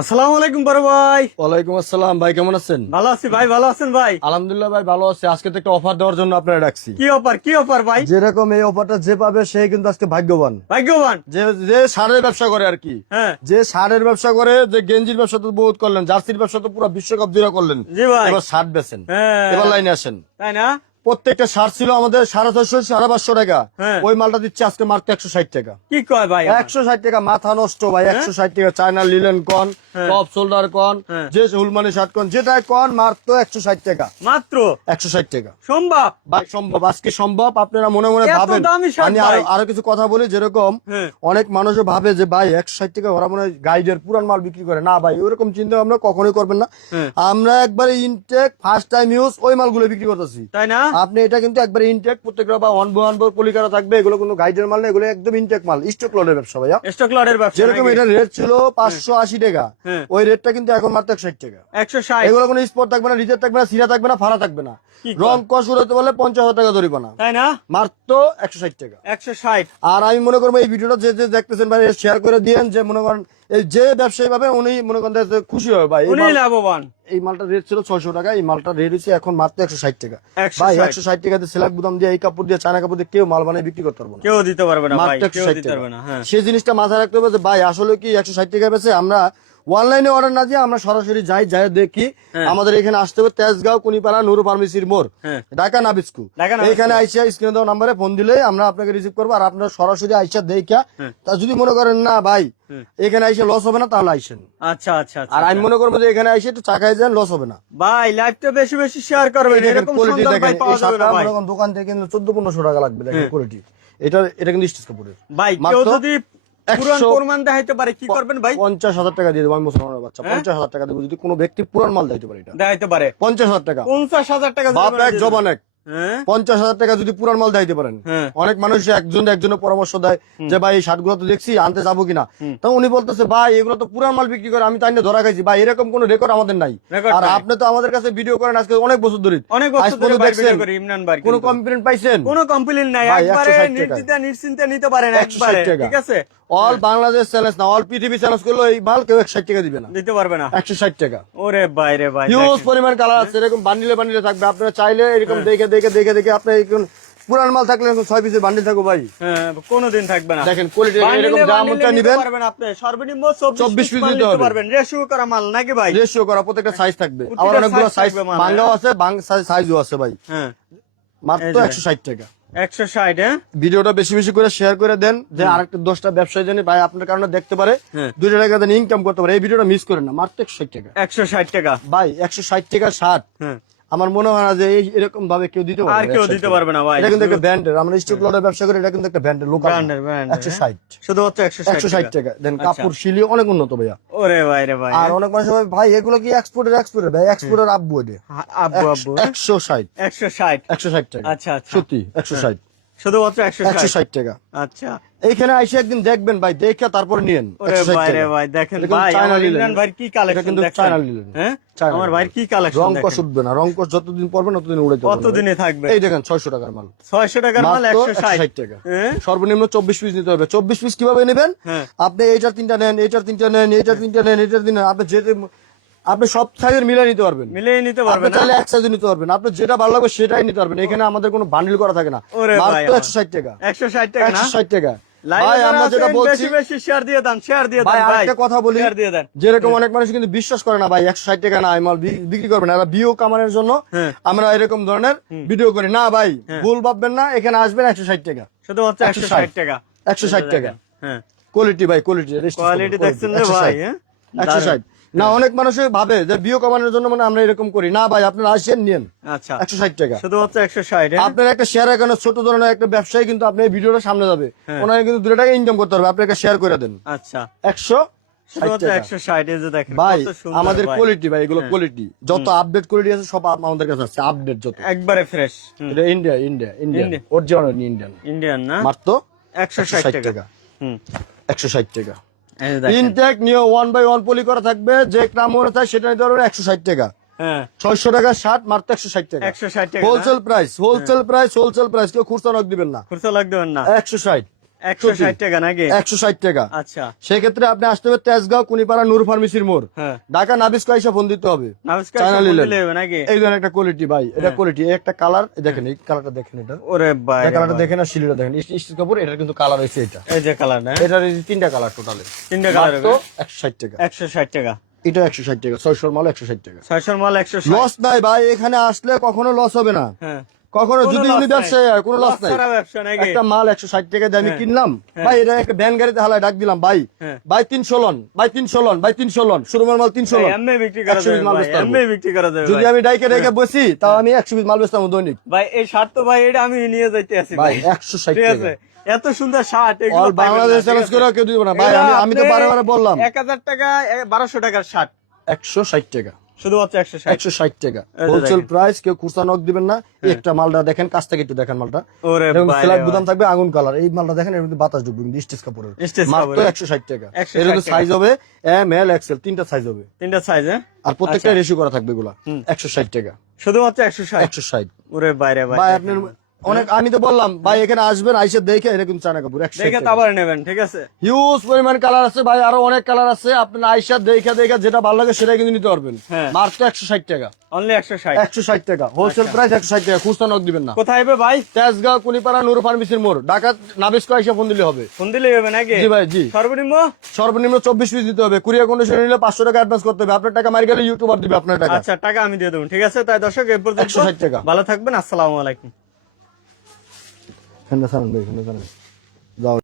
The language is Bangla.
আসসালামু আলাইকুম বড় ভাই। ওয়ালাইকুম আসসালাম ভাই, কেমন আছেন? ভালো আছি ভাই, ভালো আছেন ভাই? আলহামদুলিল্লাহ ভাই, ভালো আছে। আজকে তো একটা অফার দেওয়ার জন্য আপনারা ডাকছি। কি অফার ভাই? যেরকম এই অফারটা যে পাবে সে কিন্তু আজকে ভাগ্যবান। ভাগ্যবান যে যে সারের ব্যবসা করে আর কি, হ্যাঁ। যে সারের ব্যবসা করে, যে গেঞ্জির ব্যবসা তো বহুত করলেন, জার্সির ব্যবসা তো পুরো বিশ্বকাপ জুড়ে করলেন। জি ভাই। এবার শার্ট বেচেন। হ্যাঁ। এবার লাইনে আসেন। তাই না? প্রত্যেকটা শার্ট ছিল আমাদের 650 550 টাকা। হ্যাঁ। ওই মালটা দিচ্ছে আজকে মাত্র 160 টাকা। কি কয় ভাই? 160 টাকা, মাথা নষ্ট ভাই। 160 টাকা চায়না লিলেন কন, হ্যাঁ। টপ শোল্ডার কন, হ্যাঁ। যে হুলমানি শার্ট কন, যেটা কন মাত্র 160 টাকা। মাত্র 160 টাকা সম্ভব? ভাই সম্ভব, আজকে সম্ভব। আপনারা মনে মনে এত ভাবেন। দামি শার্ট আমি ভাই? আরো কিছু কথা বলি, যেরকম হ্যাঁ। অনেক মানুষও ভাবে যে ভাই 160 টাকা ওরা মনে হয় গাইডের পুরান মাল বিক্রি করে। না ভাই, ওরকম চিন্তা ভাবনা কখনোই করবেন না। হ্যাঁ। আমরা একবারে ইনটেক ফার্স্ট টাইম ইউজ ওই মালগুলো বিক্রি করতেছি। তাই না? আপনি এটা কিন্তু একবারে ইনটেক, প্রত্যেকটা বা অনবোর পলিকারা থাকবে, এগুলো কোনো গাইডের মাল না, এগুলো একদম ইনটেক মাল, স্টক লটের ব্যবসা ভাইয়া। স্টক লটের ব্যবসা যেরকম নাকি? এটা রেট ছিল 580 টাকা, হ্যাঁ। ওই রেটটা কিন্তু এখন মাত্র 160 টাকা। 160। এগুলো কোনো স্পট থাকবে না, রিজেক্ট থাকবে না, সিরা থাকবে না, ফাড়া থাকবে না। কি কয়? রং কসুর হতে বলে 50,000 টাকা জরিমানা। তাই না? মাত্র 160 টাকা। 160। আর আমি মনে করবো এই ভিডিওটা যে যে দেখতেছেন ভাই, শেয়ার করে দিয়েন, যে মনে করেন এই যে ব্যবসায়ী পাবে উনি মনে করেন যে খুশি হবে ভাই। উনি লাভবান। এই মালটা রেট ছিল 600 টাকা, এই মালটা রেট হচ্ছে এখন মাত্র 160 টাকা। 160 ভাই 160 টাকাতে সেলাক গুদাম দিয়ে, এই কাপড় দিয়ে, চায়না কাপড় দিয়ে কেউ মাল বানিয়ে বিক্রি করতে পারবো না। কেউ দিতে পারবে না ভাই, মাত্র কেউ 160 দিতে টাকা। পারবে না। হ্যাঁ। সেই জিনিসটা মাথায় রাখতে হবে যে ভাই আসলে কি 160 টাকা বেচে। আমরা অনলাইনে অর্ডার না দিয়ে আমরা সরাসরি যাই দেখি। হ্যাঁ। আমাদের এখানে আসতে হবে তেজগাঁও কুনিপাড়া নুরু ফার্মেসির মোড়, হ্যাঁ। ঢাকা নাবিস্কু। ঢাকা নাবিস্কু। এখানে আইসা স্ক্রিনে দেওয়া নাম্বারে ফোন দিলে আমরা আপনাকে রিসিভ করবো। আর আপনারা সরাসরি আইসা দেখা, হ্যাঁ। তা যদি মনে করেন না ভাই হ্যাঁ। এখানে আইসে লস হবে না, তাহলে আইসেন। আচ্ছা আচ্ছা আচ্ছা। আর আমি মনে করবো যে এখানে আইসে একটু চাকায় যান, লস হবে না। ভাই লাইভটা বেশি বেশি শেয়ার করবেন, এই দেখেন এরকম কোয়ালিটি সুন্দর দেখেন, ভাই পাওয়া এই যাবে শার্টটা না ভাই। মনে করেন দোকান থেকে কিন্তু 1400-1500 টাকা লাগবে। দেখেন হ্যাঁ। কোয়ালিটি, এটা কিন্তু স্টিচ কাপড়ের। ভাই কেউ মাত্র যদি পুরান 100 প্রমাণ দেখাইতে পারে কি করবেন ভাই? 50,000 টাকা দিয়ে দেবো আমি, মুসলমানের বাচ্চা। হ্যাঁ? 50,000 টাকা দেবো যদি কোনো ব্যক্তি পুরান মাল দিতে পারে। এটা দেখাইতে পারে 50,000 টাকা। 50,000 টাকা বাপ জরিমানা এক দিয়ে জবান এক। হ্যাঁ 50,000 টাকা যদি পুরান মাল দিতে পারেন। হ্যাঁ। অনেক মানুষ একজনের পরামর্শ দেয় যে ভাই এই শার্ট গুলো তো দেখছি, আনতে যাবো কিনা। তখন উনি বলতেছে ভাই এগুলো তো পুরান মাল বিক্রি করে, আমি তাই নিয়ে ধরা খাইছি। ভাই এরকম কোনো রেকর্ড আমাদের নাই। Record আর নাই। আপনি তো আমাদের কাছে ভিডিও করেন আজকে অনেক বছর ধরে, অনেক আজ বছর ধরে পর্যন্ত ভাই দেখছেন ভিডিও করি ইমরান ভাই, কোনো কিন্তু কমপ্লেন পাইছেন? কোনো কমপ্লেইন নাই, ভাই, একবারে 160 টাকা। নিশ্চিন্তে নিতে পারেন 160 একবারে। টাকা। ঠিক আছে, অল বাংলাদেশ চ্যালেঞ্জ না, অল পৃথিবী চ্যালেঞ্জ করলো এই মাল কেউ 160 টাকা দিবে না। দিতে পারবে না। 160 টাকা। ওরে ভাই রে ভাই, হিউজ দেখেন। পরিমাণ কালার আছে, এরকম বান্ডিলে বান্ডিলে থাকবে। আপনারা চাইলে এরকম দেখে দেখে দেখে দেখে আপনার পুরান মাল থাকলে 6 পিসের বান্ডিল থাকো ভাই। হ্যাঁ, কোনোদিন থাকবে না। দেখেন কোয়ালিটি এরকম বান্ডিলে দাম বান্ডিলে মতটা নিতে নেবেন, পারবেন আপনি, সর্বনিম্ন 24 24 পিস মাল নিতে নিতে হবে। পারবেন। রেশিও করা মাল নাকি ভাই? রেশিও করা, প্রত্যেকটা সাইজ থাকবে। প্রতিটা আবার অনেকগুলো size সাইজ থাকবে মাল, ভাঙ্গাও হ্যাঁ। আছে, সাইজও আছে ভাই। হ্যাঁ মাত্র এই যে। 160 টাকা। 160। হ্যাঁ ভিডিওটা বেশি বেশি করে শেয়ার করে দেন, যে আরেকটা 10টা ব্যবসায়ী জানি ভাই আপনার কারণে দেখতে পারে, হ্যাঁ। 2 টাকা দেন ইনকাম করতে পারে। এই ভিডিওটা মিস করেন না, মাত্র 160 টাকা 160 টাকা। ভাই। 160 টাকা শার্ট হ্যাঁ আমার মনে হয় না যে এরকম ভাবে কেউ দিতে পারবে। আর কেউ 160 দিতে টাকা। পারবে না ভাই। এটা কিন্তু একটা ব্র্যান্ডের, আমরা স্টক লটের ব্যবসা করি, এটা কিন্তু একটা ব্র্যান্ডের লোকাল। ব্র্যান্ডের 160 শুধুমাত্র 160 160 টাকা দেন। কাপড় শিলি অনেক উন্নত ভাইয়া। ওরে ভাই রে ভাই। আর অনেক মানুষ ভাবে ভাই এগুলো কি এক্সপোর্টের ভাই, এক্সপোর্টের আব্বু এটা। আব্বু আব্বু 160 160 টাকা। আচ্ছা আচ্ছা। সত্যি 160 শুধুমাত্র 160। 160 টাকা। আচ্ছা। এইখানে আইসে একদিন দেখবেন ভাই, দেখে তারপরে নিয়েন। ওরে 160 ভাই রে টাকা। ভাই, দেখেন এটা কিন্তু ভাই চায়না আমার লিলেন। ইমরান ভাইয়ের কি এটা কালেকশন কিন্তু দেখেন। China linen. হ্যাঁ চায়না আমার লিলেন। ভাইয়ের কি কালেকশন রং দেখেন। কষ উঠবে না, রং কষ যতদিন পরবেন ততদিন উড়ে যাবে। কতদিনে থাকবে? এই দেখেন 600 টাকার মাল, 600 টাকার মাল মাত্র 160 টাকা। হ্যাঁ সর্বনিম্ন 24 পিস নিতে হবে। 24 পিস কিভাবে নেবেন? হ্যাঁ। আপনি এইটার 3টা নেন, এইটার 3টা নেন, এইটার 3টা নেন, এইটার 3টা, আপনি যেতে আপনি সব সাইজের মিলাই নিতে পারবেন। মিলিয়ে নিতে আপনি পারবেন না? চাইলে এক সাইজে নিতে পারবেন, আপনি যেটা ভালো লাগবে সেটাই নিতে পারবেন। এখানে আমাদের কোনো বান্ডিল করা থাকে না। ওরে ভাই মাত্র আমার। 160 টাকা। 160 টাকা না? 160 টাকা। লাইভে ভাই যারা আমরা যেটা আছেন বলছি, বেশি বেশি শেয়ার দিয়ে দেন, শেয়ার দিয়ে দেন ভাই ভাই। আরেকটা কথা বলি, শেয়ার দিয়ে দেন। যেরকম অনেক মানুষ কিন্তু বিশ্বাস করে না ভাই 160 টাকা না এই মাল বিক্রি করবে না, এরা বিও কামানোর জন্য হ্যাঁ। আমরা এরকম ধরনের ভিডিও করি না ভাই। ভুল ভাববেন না, এখানে আসবেন 160 টাকা। শুধুমাত্র 160 টাকা। 160 টাকা। হ্যাঁ কোয়ালিটি ভাই, কোয়ালিটি কোয়ালিটি দেখছেন রে ভাই। হ্যাঁ 160 না। অনেক মানুষ ভাবে যে বিও কামানোর জন্য মানে আমরা এরকম করি না ভাই, আপনারা আসেন নিয়েন। আচ্ছা 160 টাকা। শুধুমাত্র 160। হ্যাঁ আপনার একটা শেয়ার এখানে ছোট ধরনের একটা ব্যবসায়ী কিন্তু আপনি এই ভিডিওটা সামনে যাবে, হ্যাঁ। ওনাকে কিন্তু 2 টাকা ইনকাম করতে হবে, আপনি একটা শেয়ার করে দেন। আচ্ছা 160 শুধুমাত্র টাকা 160। এই যে দেখেন ভাই। কত সুন্দর আমাদের ভাই। কোয়ালিটি ভাই, এগুলো হ্যাঁ। কোয়ালিটি যত আপডেট কোয়ালিটি আছে সব আমাদের কাছে আছে, আপডেট যত। একবারে ফ্রেশ। এটা Indian Indian. Original Indian. Indian না? মাত্র 160 টাকা। হুম 160 টাকা। এই যে দেখেন। ইনটেক নিয়ে 1/1 পলি করা থাকবে, যে গ্রাম মনে থাকে সেটা নিতে পারবেন 160 টাকা। হ্যাঁ 600 টাকা শার্ট মাত্র 160 টাকা। 160 টাকা। Wholesale price, wholesale price, wholesale price. কেউ খুচরা নক দিবেন না। খুচরা লাগবে না। 160 160 টাকা নাকি? 160 টাকা। আচ্ছা, সেক্ষেত্রে আপনি আসতে হবে তেজগাঁও কুনিপাড়া নূর ফার্মেসির মোড়, হ্যাঁ, ঢাকা নাবিস্কো আইসা ফোন দিতে হবে। নাবিস্কো চায়না এসে লিলেন। বললে হবে নাকি? এই ধরনের একটা কোয়ালিটি ভাই, এটা কোয়ালিটি, একটা কালার দেখেন, এই কালারটা দেখেন, এটা ওরে ভাই, কালারটা দেখেন আর শিলিটা দেখেন, স্টিচ কাপড়, এটার কিন্তু কালার হইছে এটা, এই যে কালার না, এটার এই তিনটা কালার টোটালে, তিনটা কালার তো হবে 160 টাকা। 160 টাকা, এটা 160 টাকা, 600 মাল 160 টাকা। 600 মাল 160। লস নাই ভাই, এখানে আসলে কখনো লস হবে না, হ্যাঁ, কখনো কোনো যদি loss উনি নাই। ব্যবসায়ী হয় কোনো লস নাই। ছাড়া ব্যবসা নাকি? একটা মাল 160 টাকা দিয়ে আমি হ্যাঁ। কিনলাম ভাই, এটা একটা ভ্যান গাড়িতে হালায় ডাক দিলাম, ভাই হ্যাঁ। ভাই 300 লন, ভাই 300 লন, ভাই 300 লন, শুরুমার মাল 300 লন, এমনি বিক্রি করা 120 যাবে মাল ভাই, বেচতে পারবো। এমনি বিক্রি করা যাবে যদি ভাই। আমি ডাইকে ডাইকে বসি তাও আমি 120 মাল বেচতাম দৈনিক ভাই এই শার্ট তো ভাই এটা আমি নিয়ে যাইতে আছি ভাই, ভাই, 160 ঠিক টাকা। আছে? এত সুন্দর শার্ট, এগুলো অল বাংলাদেশ চ্যালেঞ্জ করে কেউ দিব না ভাই, আমি তো বারে বললাম 1000 টাকা 1200 টাকার শার্ট 160 টাকা, শুধুমাত্র 160। 160 টাকা এই যে হোলসেল দেখেন। প্রাইস, কেউ খুচরা নক দিবেন না। একটা মালটা দেখেন, কাছ থেকে একটু দেখেন মালটা, ওরে এরকম ভাই ফ্ল্যাট রে বুতাম থাকবে, আগুন কালার, এই মালটা দেখেন, এর মধ্যে বাতাস ঢুকবে, স্টিচ কাপড়ের, স্টেজ মাত্র কাপড় 160 টাকা। 160 এর মধ্যে টাকা। সাইজ হবে এম এল এক্সেল, তিনটা সাইজ হবে, তিনটা সাইজ, হ্যাঁ, আর প্রত্যেকটা রেশিও করা থাকবে এগুলা। 160 টাকা, শুধুমাত্র 160। 160 ওরে বাইরে ভাই, ভাই। আপনার অনেক, আমি তো বললাম ভাই এখানে আসবেন, আইসে দেখে এরকম চায়না কাপড় 160 দেখে টাকা। তারপরে নেবেন, ঠিক আছে? হিউজ পরিমাণ কালার আছে ভাই, আরো অনেক কালার আছে, আপনার আইসা দেখে দেখে যেটা ভালো লাগে সেটাই কিন্তু নিতে পারবেন। হ্যাঁ। মাত্র 160 টাকা, অনলি 160। 160 টাকা হোলসেল প্রাইস, 160 টাকা, খুচরা নক দিবেন না। কোথায় হবে ভাই? তেজগাঁও কুনিপাড়া নূর ফার্মেসির মোড়, ঢাকা নাবিস্কো আইসা ফোন দিলে হবে। ফোন দিলেই হবে নাকি? জি ভাই, জি। সর্বনিম্ন সর্বনিম্ন 24 পিস দিতে হবে, কুরিয়ার কন্ডিশন নিলে 500 টাকা অ্যাডভান্স করতে হবে, আপনার টাকা মারি গেলে ইউটিউবার দিবে আপনার টাকা। আচ্ছা, টাকা আমি দিয়ে দেবো, ঠিক আছে? তাই দর্শক এই পর্যন্ত, 160 টাকা। ভালো থাকবেন, আসসালামু আলাইকুম। এখানে ছাড়েন ভাই, এখানে ছাড়েন। যাও।